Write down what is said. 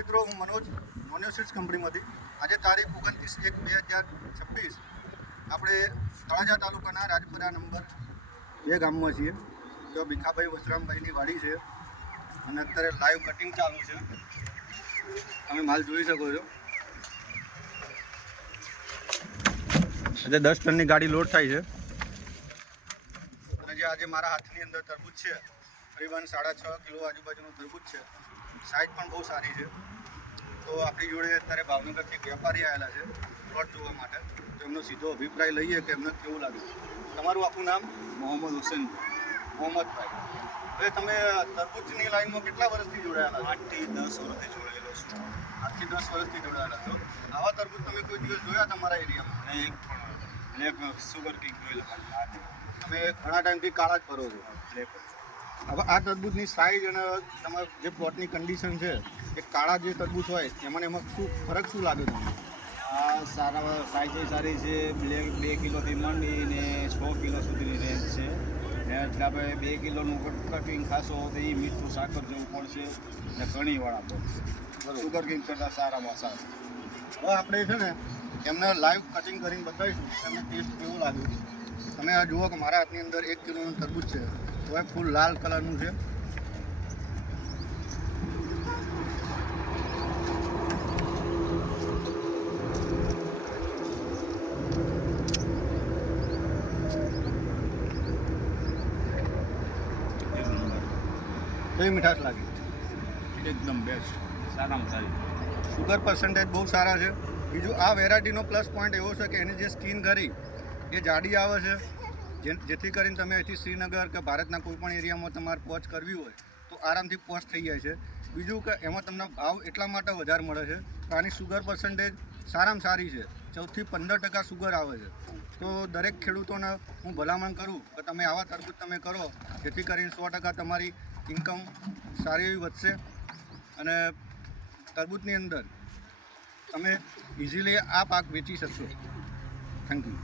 મિત્રો, હું મનોજ મોન્યો સીડ્સ કંપનીમાંથી. આજે તારીખ 29/1/2026 આપણે તળાજા તાલુકાના રાજપરા નંબર 2 ગામમાં છીએ. તો ભીખાભાઈ વસરામભાઈની વાડી છે અને અત્યારે લાઈવ કટિંગ ચાલુ છે. તમે માલ જોઈ શકો છો. આજે 10 ટનની ગાડી લોડ થાય છે અને જે આજે મારા હાથની અંદર તરબૂચ છે, કરીબન 6.5 કિલો આજુબાજુનું તરબૂચ છે. સાઇઝ પણ બહુ સારી છે. તો આપણી જોડે અત્યારે ભાવનગરથી વેપારી આવેલા છે પ્લોટ જોવા માટે. તો એમનો સીધો અભિપ્રાય લઈએ કે એમને કેવું લાગ્યું. તમારું આખું નામ? મોહમ્મદ હુસેન. મોહમ્મદભાઈ. હવે તમે તરબૂચની લાઈનમાં કેટલા વર્ષથી જોડાયેલા? 8 થી 10 વર્ષથી જોડાયેલો છું. 8 થી 10 વર્ષથી જોડાયેલા છો. આવા તરબૂચ તમે કોઈ દિવસ જોયા તમારા એરિયામાં? અને એક સુગર કિંગ જોયેલા. તમે ઘણા ટાઈમથી કાળા જ ફરો છો. હવે આ તરબૂચની સાઇઝ અને તમારા જે પ્લોટની કન્ડિશન છે, એ કાળા જે તરબૂચ હોય એમાં શું ફરક શું લાગે તમને? આ સારા સાઈઝ સારી છે. 2 કિલોથી માંડીને 6 કિલો સુધીની રેન્જ છે. એટલે આપણે 2 કિલોનું કટિંગ ખાશો તો એ મીઠું સાકર જેવું પડશે ને ઘણીવાળા પડશે. સુગર કિંગ કરતાં સારામાં સારું. હવે આપણે છે ને એમને લાઈવ કટિંગ કરીને બતાવીશું એમને ટેસ્ટ કેવું લાગ્યું. તમે આ જુઓ કે મારા હાથની અંદર 1 કિલોનું તરબૂચ છે. તો ફૂલ લાલ કલરનું છે. કેવી મીઠાશ લાગી? એકદમ બેસ્ટ, સારામાં સારી. સુગર પર્સન્ટેજ બહુ સારા છે. બીજું આ વેરાયટીનો પ્લસ પોઈન્ટ એવો છે કે એની જે સ્કીન ખરી એ જાડી આવે છે, જેથી કરીને તમે અહીંથી શ્રીનગર કે ભારતના કોઈપણ એરિયામાં તમારે પહોંચ કરવી હોય તો આરામથી પહોંચ થઈ જાય છે. બીજું કે એમાં તમને ભાવ એટલા માટે વધારે મળે છે કે આની સુગર પર્સન્ટેજ સારામાં સારી છે. 14 થી 15% સુગર આવે છે. તો દરેક ખેડૂતોને હું ભલામણ કરું કે તમે આવા તરબૂચ તમે કરો, જેથી કરીને 100% તમારી ઇન્કમ સારી એવી વધશે અને તરબૂચની અંદર તમે ઇઝીલી આ પાક વેચી શકશો. Thank you.